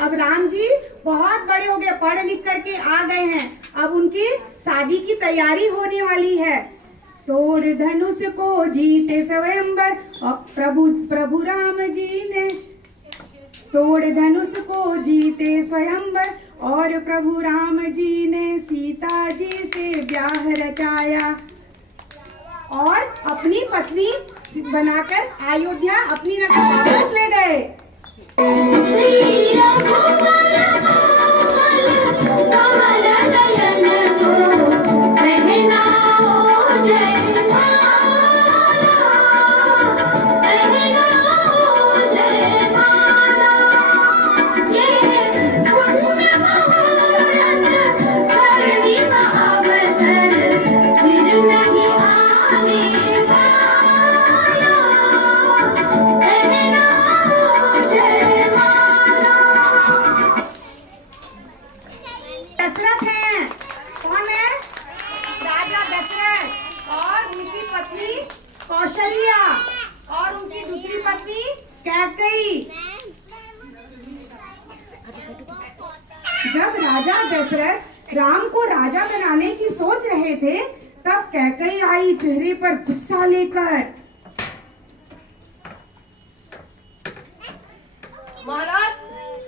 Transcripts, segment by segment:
अब राम जी बहुत बड़े हो गए, पढ़ लिख करके आ गए हैं। अब उनकी शादी की तैयारी होने वाली है। तोड़ धनुष को जीते स्वयंवर, प्रभु राम जी ने तोड़ धनुष को जीते स्वयंवर, और प्रभु राम जी ने सीता जी से ब्याह रचाया और अपनी पत्नी बनाकर अयोध्या अपनी नगर वापस ले गए। दशरथ हैं। कौन है? राजा दशरथ और उनकी पत्नी कौशल्या और उनकी दूसरी पत्नी कैकेयी। जब राजा दशरथ राम को राजा बनाने की सोच रहे थे, तब कैकेयी आई चेहरे पर गुस्सा लेकर। महाराज,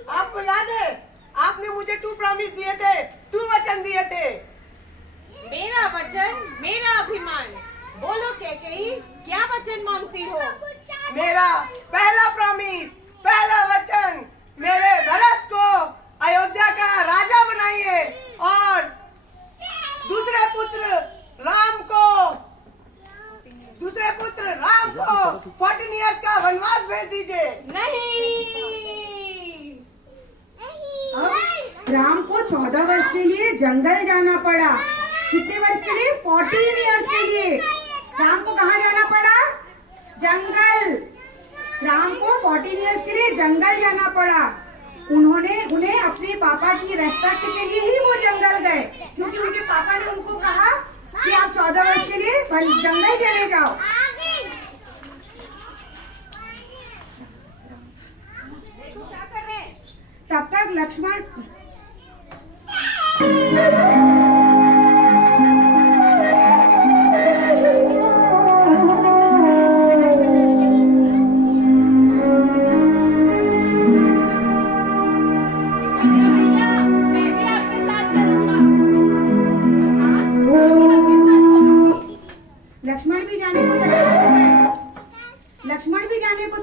आपको याद है आपने मुझे 2 प्रॉमिस दिए थे, 2 वचन दिए थे। मेरा वचन मेरा अभिमान। बोलो कैकेयी, क्या वचन मांगती हो? मेरा पहला प्रॉमिस, पहला वचन, मेरे भरत को अयोध्या का राजा बनाइए और दूसरे पुत्र राम को 14 इयर्स का वनवास भेज दीजिए। नहीं। राम को 14 वर्ष के लिए जंगल जाना पड़ा। कितने वर्ष के लिए? 14 इयर्स के लिए राम को कहाँ जाना पड़ा? जंगल। राम को 14 इयर्स के लिए जंगल जाना पड़ा। उन्हें अपने पापा की रेस्पेक्ट के लिए ही वो जंगल गए, क्योंकि उनके पापा ने उनको कहा कि आप 14 वर्ष के लिए जंगल चले जाओ। तब तक लक्ष्मण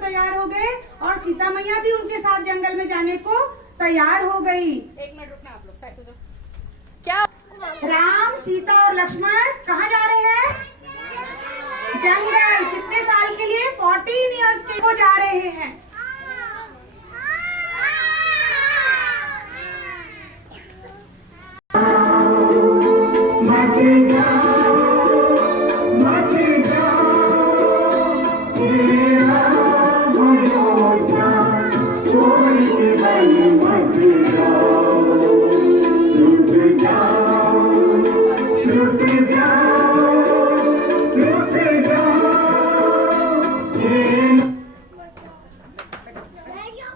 तैयार हो गए और सीता मैया भी उनके साथ जंगल में जाने को तैयार हो गई। 1 मिनट रुकना, आप लोग साइड हो जाओ। क्या? राम, सीता और लक्ष्मण कहाँ जा रहे हैं? जंगल। कितने साल के लिए? 14 इयर्स के को जा रहे हैं।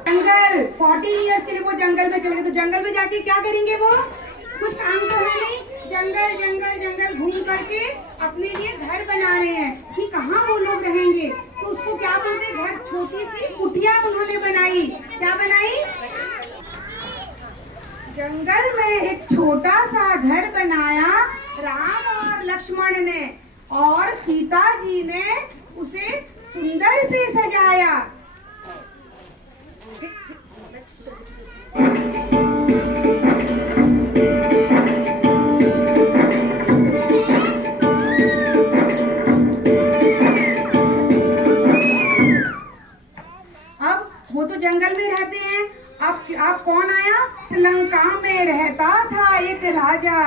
जंगल 14 इयर्स के लिए वो जंगल में चले गए। तो जंगल में जाके क्या करेंगे? वो कुछ काम तो है नहीं। जंगल जंगल जंगल घूम करके अपने लिए घर बना रहे हैं कि कहाँ वो लोग रहेंगे, तो उसको क्या बोलते हैं, घर, छोटी सी कुटिया उन्होंने बनाई। क्या बनाई? जंगल में एक छोटा सा घर बनाया राम और लक्ष्मण ने, और सीता जी ने उसे सुंदर से सजाया। अब वो तो जंगल में रहते हैं। अब कौन आया? लंका में रहता था एक राजा,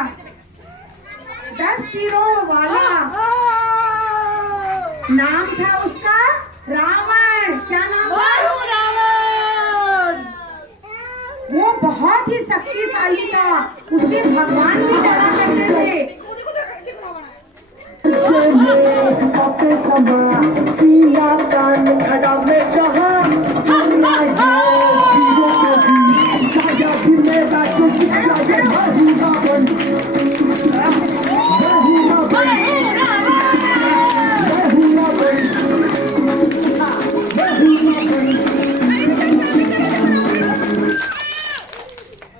10 सिरों वाला, नाम था उसका रावण। क्या नाम था? रावण। वो बहुत ही शक्तिशाली था, उसे भगवान भी डरा करते थे। सिंहासन खड़ा में जहाँ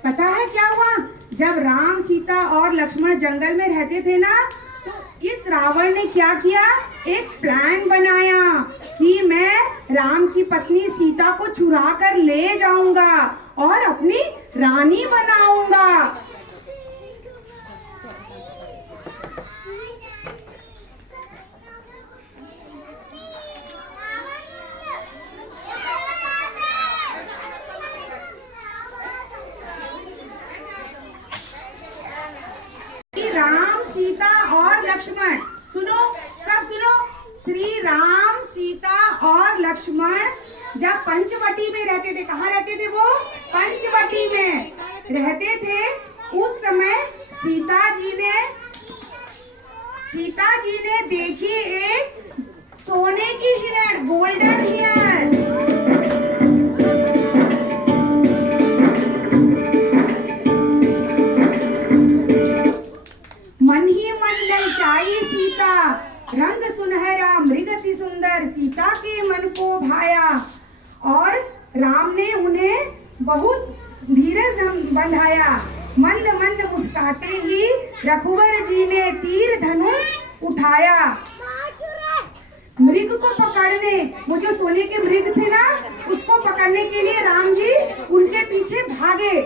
पता है क्या हुआ? जब राम, सीता और लक्ष्मण जंगल में रहते थे ना, तो इस रावण ने क्या किया? एक प्लान बनाया कि मैं राम की पत्नी सीता को चुरा कर ले जाऊंगा और अपनी रानी बनाऊंगा। राम, सीता और लक्ष्मण, सुनो, सब सुनो। श्री राम, सीता और लक्ष्मण जब पंचवटी में रहते थे, कहाँ रहते थे वो? पंचवटी में रहते थे। उस समय सीता जी ने देखी एक सोने की हिरण, गोल्डन हिरण। मन ही मन ललचाई सीता, रंग सुनहरा मृगति सुंदर, सीता के मन को भाया। और राम ने उन्हें बहुत धीरज बंधाया। मंद मंद मुस्काते ही रघुवर जी ने तीर धनुष उठाया। मृग को पकड़ने, वो जो सोने के मृग थे ना, उसको पकड़ने के लिए राम जी उनके पीछे भागे।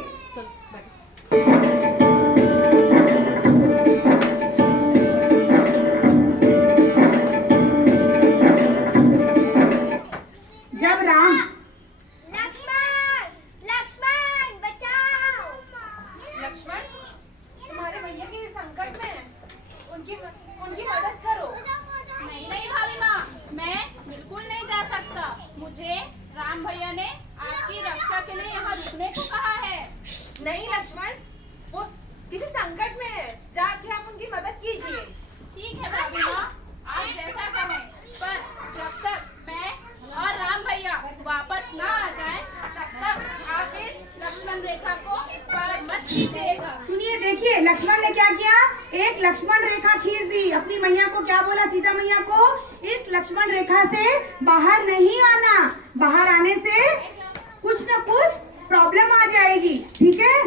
जब राम, लक्ष्मण बचाओ। लक्ष्मण, तुम्हारे भैया के संकट में है, उनकी मदद करो। नहीं नहीं भाभी माँ, मैं बिल्कुल नहीं जा सकता। मुझे राम भैया ने आपकी रक्षा के लिए यहाँ रुकने को कहा है। नहीं लक्ष्मण, वो किसी संकट में है, जाके आप उनकी मदद कीजिए। ठीक है भाभी माँ, आप जैसा कहें, पर जब तक मैं और राम भैया वापस ना आ जाएं, तब तक आप इस लक्ष्मण रेखा को पार मत कीजिएगा। सुनिए, देखिए लक्ष्मण ने क्या किया? एक लक्ष्मण रेखा खींच दी। अपनी मैया को क्या बोला? सीता मैया को, इस लक्ष्मण रेखा से बाहर नहीं आना, बाहर आने से कुछ न कुछ प्रॉब्लम आ जाएगी। ठीक है?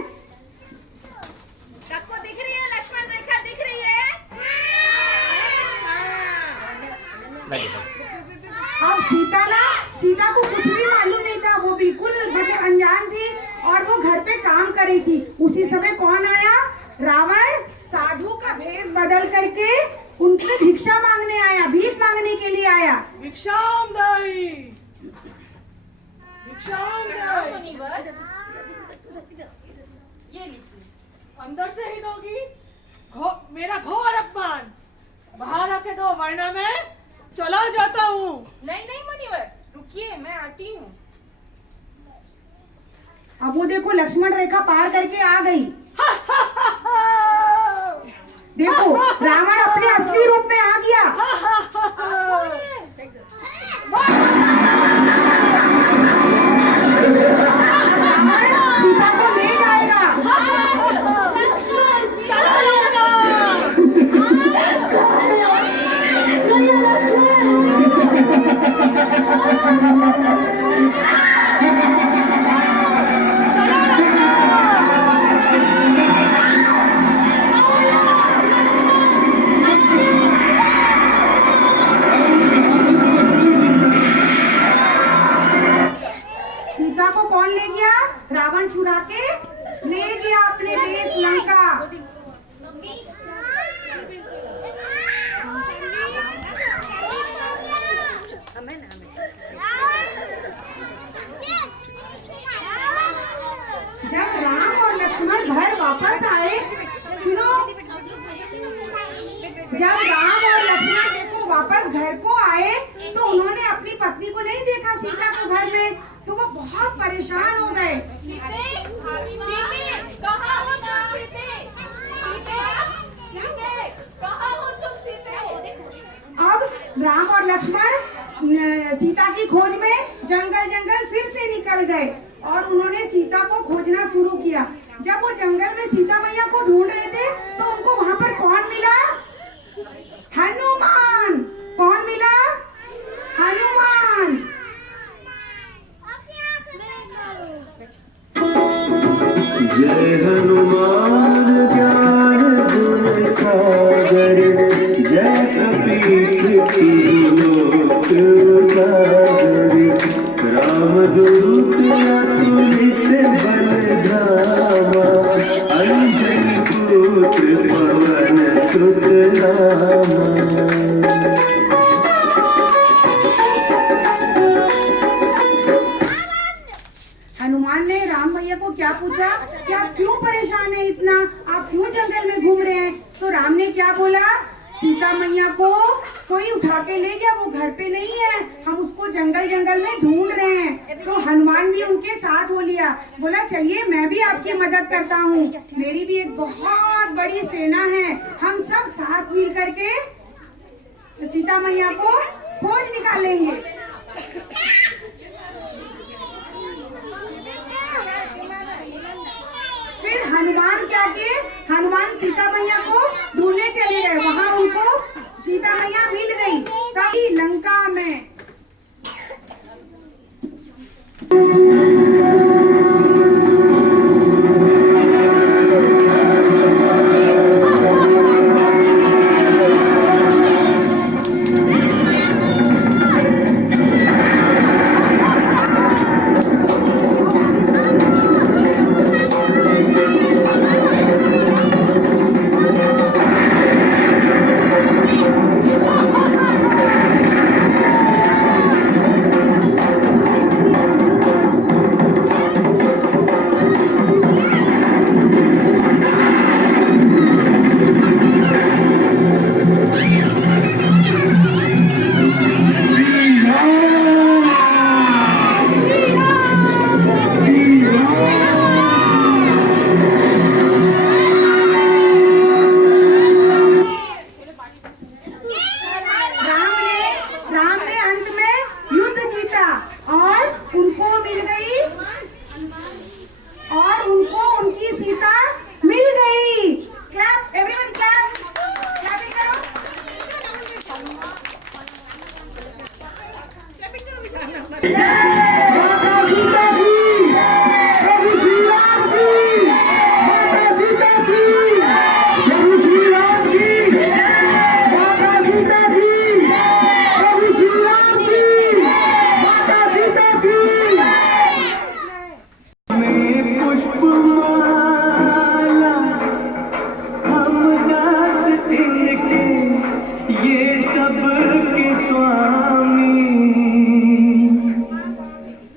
सबको दिख रही है लक्ष्मण रेखा? दिख रही है? अब सीता को कुछ भी मालूम नहीं था, वो बिल्कुल मतलब अनजान थी और वो घर पे काम कर रही थी। उसी समय कौन आया? रावण साधु का भेष बदल करके उनसे भिक्षा मांगने आया, भीख मांगने के लिए आया। भिक्षाम दाई, भिक्षाम दाई। मुनिवर, ये लीजिए। अंदर से ही दोगी? मेरा घोर अपमान। बाहर आके दो, वरना मैं चला जाता हूँ। नहीं नहीं मुनिवर, रुकिए, मैं आती हूँ। अब वो देखो लक्ष्मण रेखा पार करके आ गई। देखो रावण अपने असली रूप में आ गया। रावण सीता को ले जाएगा। चलो वापस घर को आए तो उन्होंने अपनी पत्नी को नहीं देखा सीता को घर में, तो वो बहुत परेशान हो गए। सीते, सीते, कहाँ हो तुम सीते? सीते, सीते, कहाँ हो तुम सीते? अब राम और लक्ष्मण सीता की खोज में जंगल जंगल फिर से निकल गए और उन्होंने सीता को खोजना शुरू किया। जब वो जंगल में सीता मैया को ढूंढ रहे थे तो उनको वहां पर कौन मिला? हनुमान। कौन मिला? हनुमान। जय हनुमान ज्ञान गुण सागर, जय कपीस तिलोक उजागर, रामदूत अतुलित बल धामा, अंजनी पुत्र पवन सुत नामा। हनुमान ने राम भैया को क्या पूछा कि आप क्यों परेशान है इतना, आप क्यों जंगल में घूम रहे हैं? तो राम ने क्या बोला? सीता मैया को कोई उठा के ले गया, वो घर पे नहीं है, हम उसको जंगल जंगल में ढूंढ रहे हैं। तो हनुमान भी उनके साथ हो लिया, बोला चलिए मैं भी आपकी मदद करता हूँ, मेरी भी एक बहुत बड़ी सेना है, हम सब साथ मिल करके सीता मैया को खोज निकालेंगे। फिर हनुमान क्या किए? हनुमान सीता मैया को ढूंढने चले गए, वहां उनको सीता मैया मिल गई। तभी लंका में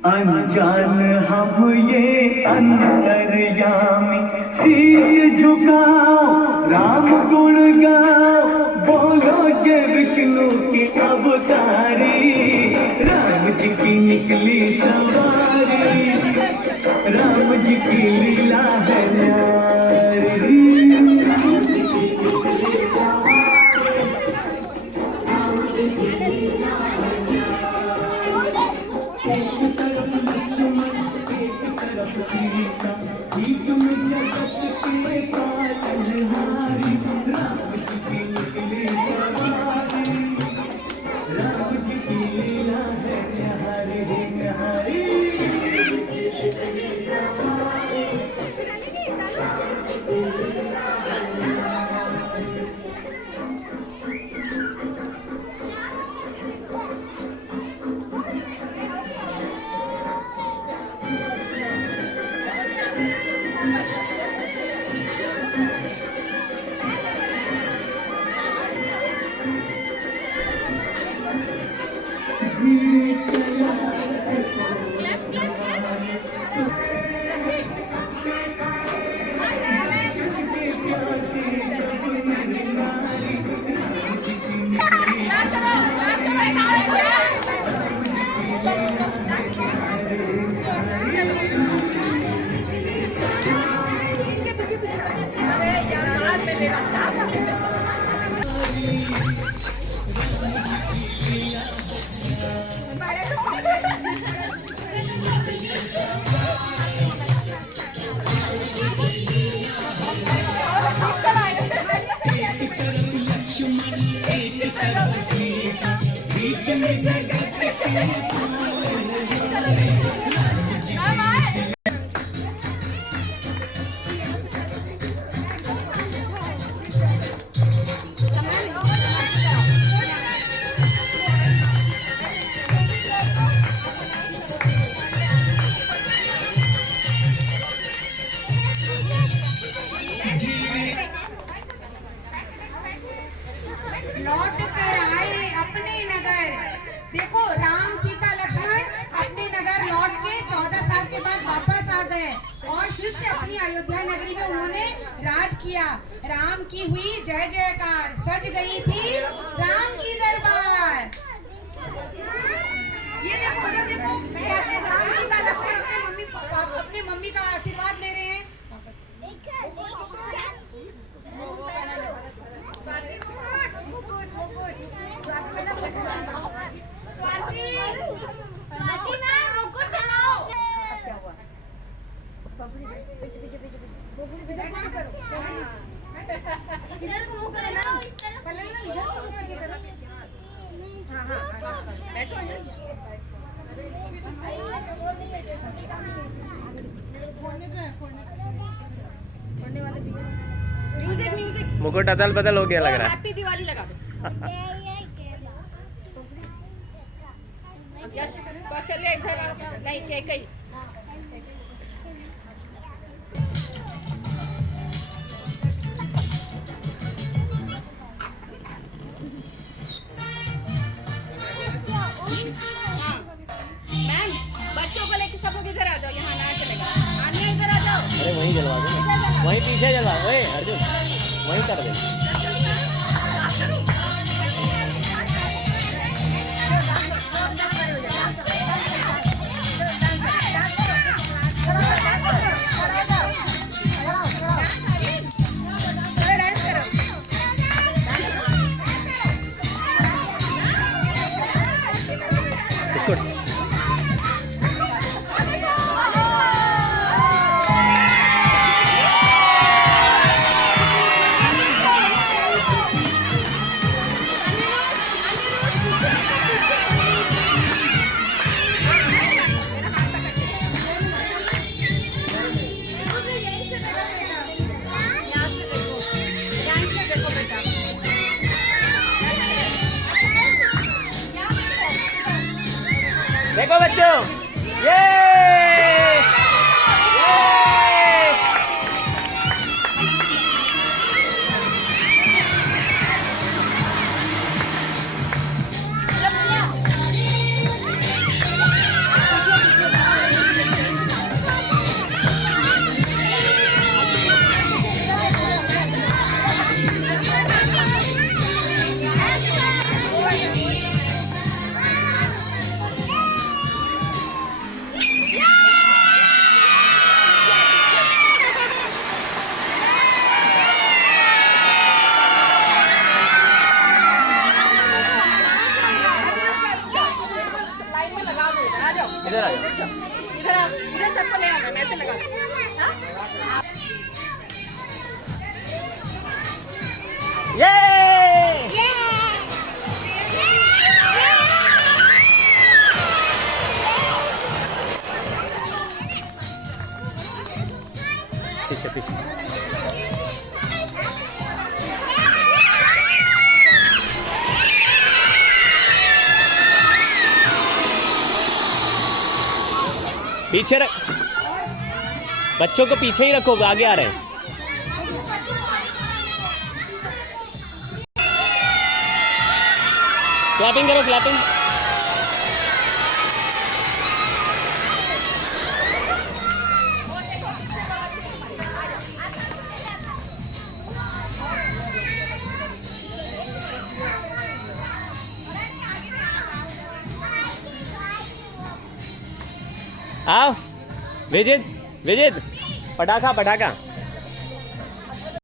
अनजान हम ये अंतर्यामी, शीश झुकाओ राम गुण गाओ, बोलो जय विष्णु की अवतारी, राम जी की निकली सवारी, राम जी की लीला है न्यारी। तब सीता बीच में जगत के लौट कर आए अपने नगर। देखो राम सीता लक्ष्मण अपने नगर लौट के 14 साल के बाद वापस आ गए और फिर से अपनी अयोध्या नगरी में उन्होंने राज किया। राम की हुई जय जयकार, सज गई थी राम की दरबार। ये देखो कैसे राम सीता लक्ष्मण अपने मम्मी का आशीर्वाद ले रहे हैं। स्वाति मैम मुकुट बनाओ। इधर मुंह करो, इस म्यूजिक म्यूजिक मुकुट अदल बदल हो गया लग रहा है। हैप्पी दिवाली लगा दो। यश कौशल्या इधर आओ। नहीं कहीं मैम बच्चों को लेके सब लोग इधर आ जाओ। यहाँ ना चलेगा। आने इधर आ जाओ। अरे वहीं जलवा दो, वहीं पीछे जलवा। ओए अर्जुन वहीं कर दे। देखो बच्चों, ये इधर आ जाओ। इधर सबको ले आओ। मैं ऐसे लगा दूँ। ये पीछे पीछे। पीछे रख, बच्चों को पीछे ही रखो, आगे आ रहे हैं। क्लैपिंग करो, क्लैपिंग। आओ विजित, विजित पटाखा पटाखा।